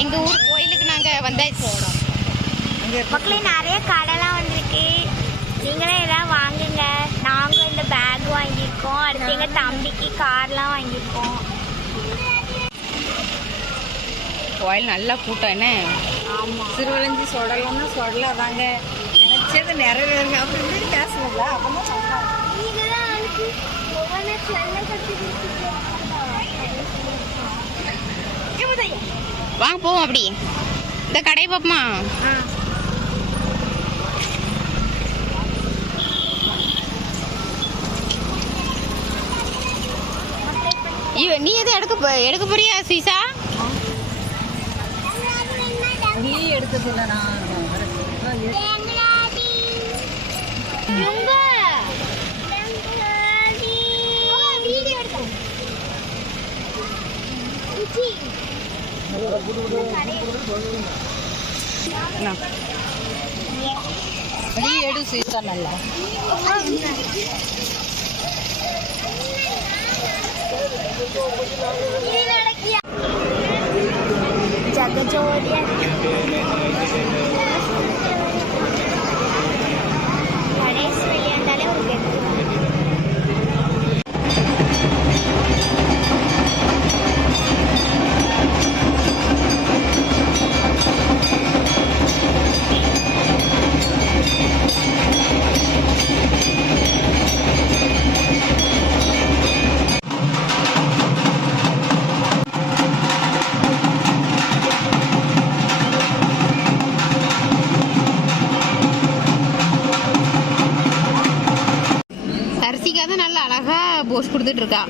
எங்கள் ஊர் கோயிலுக்கு நாங்கள் வந்தாச்சு. மக்களே நிறைய கடைலாம் வந்திருக்கு. நீங்களே எல்லாம் வாங்குங்க. நாங்கள் இந்த பேக் வாங்கியிருக்கோம். அடுத்து எங்கள் தம்பிக்கு கார்லாம் வாங்கியிருக்கோம். கோயில் நல்லா கூட்டம் என்ன. ஆமாம், சிறுவளைஞ்சி சொடலன்னா சொடலாதாங்க நினைச்சது நிறைவேறுங்க அப்படின்னு பேசணும்ல. அப்பதான் சொல்றாங்க. வாங்க போவோம். அப்படி இந்த கடையை பார்ப்போமா? நீ எதுவும் எடுக்க போறியா சீசா? நீ எடுத்தது இல்லை, நான் நீ எடு சீசா நல்லா. ஜகஜோதியா கணேஷ் விளையாண்டாலே ஒரு கெட்டு. தரிசிக்கா தான் நல்லா அழகா போஸ்ட் கொடுத்துட்டு இருக்கா.